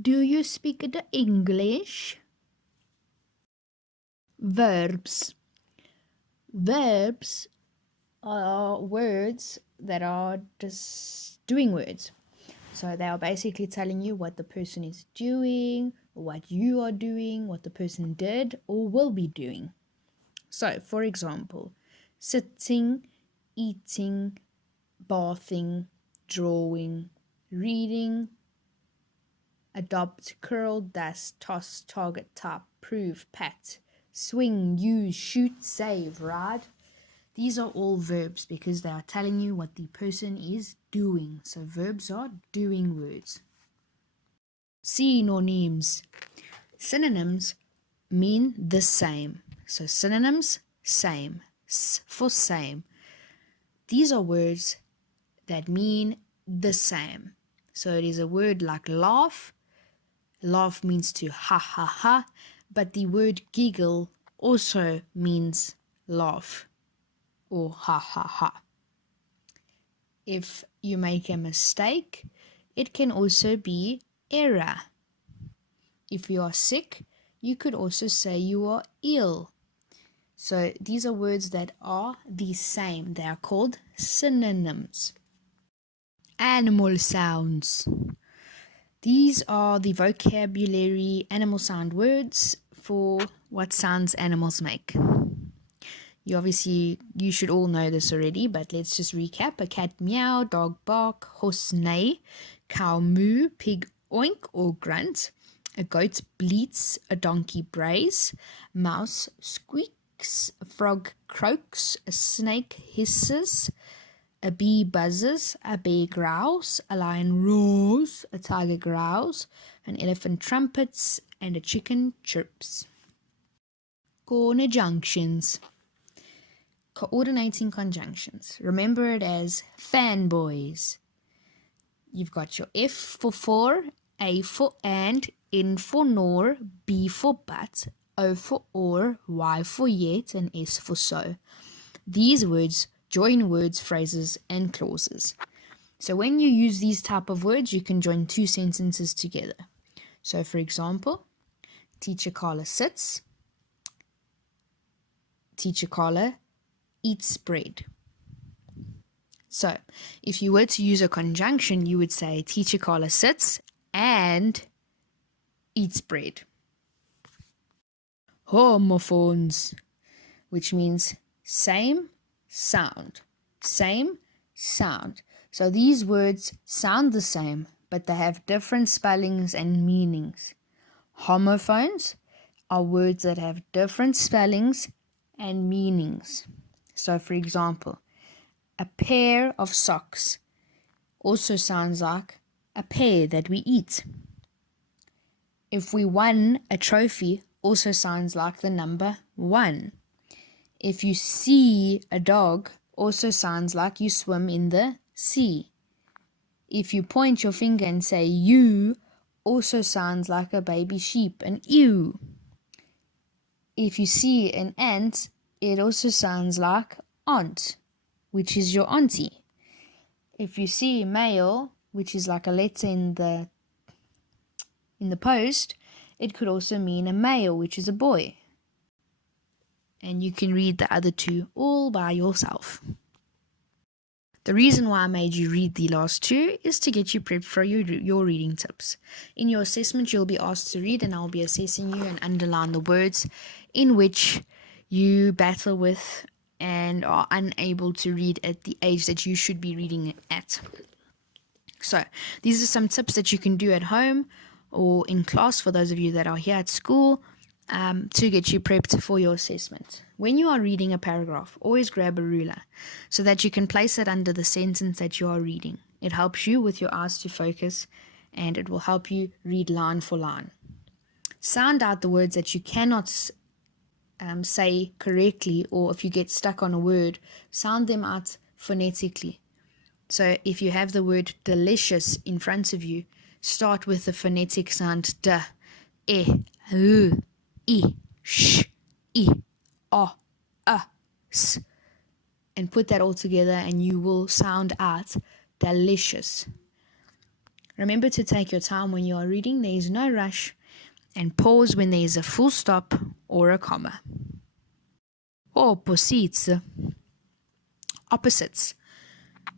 Do you speak the English? Verbs. Verbs are words that are just doing words. So they are basically telling you what the person is doing, what you are doing, what the person did or will be doing. So, for example, sitting, eating, bathing, drawing, reading, adopt, curl, dust, toss, target, tap, prove, pat, swing, use, shoot, save, ride. These are all verbs because they are telling you what the person is doing. So verbs are doing words. Synonyms. Synonyms mean the same. So synonyms, same. S for same. These are words that mean the same. So it is a word like laugh. Laugh means to ha ha ha, but the word giggle also means laugh or ha ha ha. If you make a mistake, it can also be error. If you are sick, you could also say you are ill. So these are words that are the same. They are called synonyms. Animal sounds. These are the vocabulary animal sound words for what sounds animals make. You should all know this already, but let's just recap. A cat meow, dog bark, horse neigh, cow moo, pig oink or grunt. A goat bleats, a donkey brays, mouse squeaks, a frog croaks, a snake hisses, a bee buzzes, a bear growls, a lion roars, a tiger growls, an elephant trumpets, and a chicken chirps. Corner junctions. Coordinating conjunctions. Remember it as fanboys. You've got your F for, A for and, N for nor, B for but, O for or, Y for yet, and S for so. These words join words, phrases, and clauses. So when you use these type of words, you can join two sentences together. So for example, Teacher Carla sits. Teacher Carla eats bread. So, if you were to use a conjunction, you would say Teacher Carla sits and eats bread. Homophones, which means same sound. Same sound. So these words sound the same, but they have different spellings and meanings. Homophones are words that have different spellings and meanings. So, for example, a pair of socks also sounds like a pear that we eat. If we won a trophy also sounds like the number 1. If you see a dog also sounds like you swim in the sea. If you point your finger and say you also sounds like a baby sheep, an ewe. If you see an ant, it also sounds like aunt, which is your auntie. If you see mail, which is like a letter in the post, it could also mean a male, which is a boy. And you can read the other two all by yourself. The reason why I made you read the last two is to get you prepped for your reading tips. In your assessment, you'll be asked to read, and I'll be assessing you and underline the words in which you battle with and are unable to read at the age that you should be reading at. So, these are some tips that you can do at home or in class for those of you that are here at school to get you prepped for your assessment. When you are reading a paragraph, always grab a ruler so that you can place it under the sentence that you are reading. It helps you with your eyes to focus, and it will help you read line for line. Sound out the words that you cannot say correctly, or if you get stuck on a word, sound them out phonetically. So if you have the word delicious in front of you, start with the phonetic sound d, e, u, I, sh, I, o, s, and put that all together and you will sound out delicious. Remember to take your time when you are reading. There is no rush. And pause when there is a full stop or a comma. Opposites. Opposites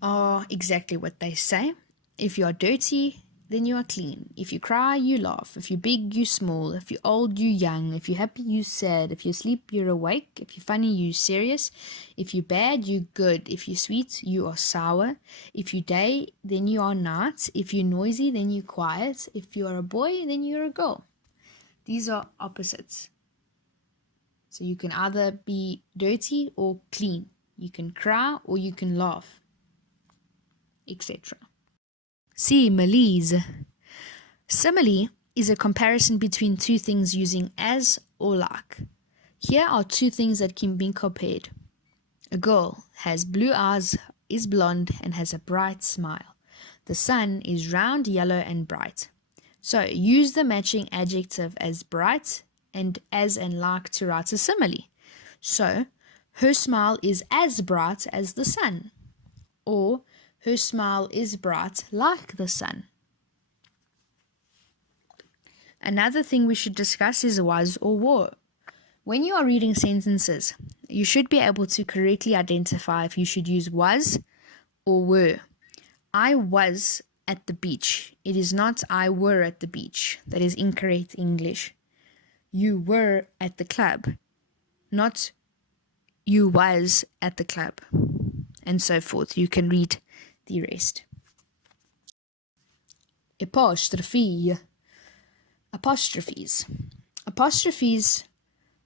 are exactly what they say. If you are dirty, then you are clean. If you cry, you laugh. If you're big, you're small. If you're old, you're young. If you're happy, you're sad. If you sleep, you're awake. If you're funny, you're serious. If you're bad, you're good. If you're sweet, you are sour. If you're day, then you are night. If you're noisy, then you're quiet. If you are a boy, then you're a girl. These are opposites. So you can either be dirty or clean. You can cry or you can laugh, etc. Similes. Simile is a comparison between two things using as or like. Here are two things that can be compared. A girl has blue eyes, is blonde, and has a bright smile. The sun is round, yellow, and bright. So use the matching adjective as bright and as and like to write a simile. So her smile is as bright as the sun, or her smile is bright like the sun. Another thing we should discuss is was or were. When you are reading sentences, you should be able to correctly identify if you should use was or were. I was at the beach. It is not I were at the beach. That is incorrect English. You were at the club, not you was at the club, and so forth. You can read the rest. Apostrophe. Apostrophes. Apostrophes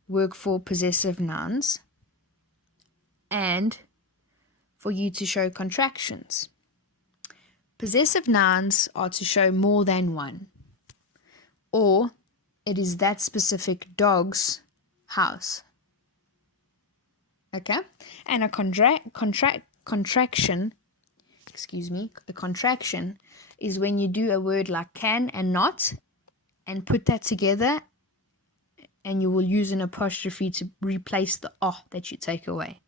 work for possessive nouns and for you to show contractions. Possessive nouns are to show more than one, or it is that specific dog's house. Okay? And a contraction is when you do a word like can and not and put that together, and you will use an apostrophe to replace the that you take away.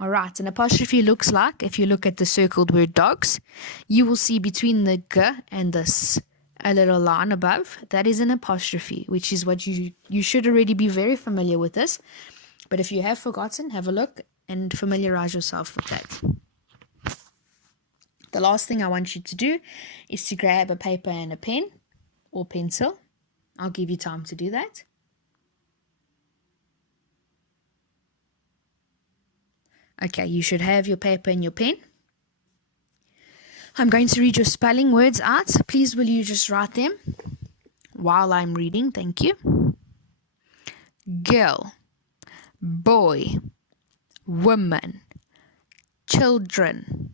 All right, an apostrophe looks like, if you look at the circled word dogs, you will see between the g and the s a little line above. That is an apostrophe, which is what you should already be very familiar with this. But if you have forgotten, have a look and familiarize yourself with that. The last thing I want you to do is to grab a paper and a pen or pencil. I'll give you time to do that. Okay, you should have your paper and your pen. I'm going to read your spelling words out. Please will you just write them while I'm reading? Thank you. Girl, boy, woman, children,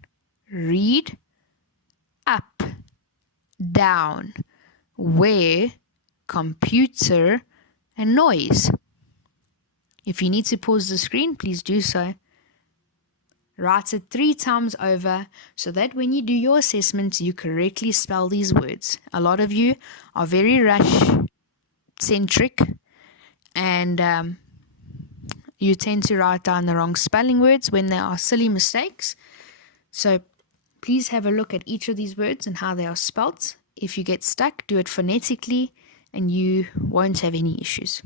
read, up, down, where, computer, and noise. If you need to pause the screen, please do so. Write it 3 times over so that when you do your assessment, you correctly spell these words. A lot of you are very rush-centric and you tend to write down the wrong spelling words when there are silly mistakes. So please have a look at each of these words and how they are spelt. If you get stuck, do it phonetically and you won't have any issues.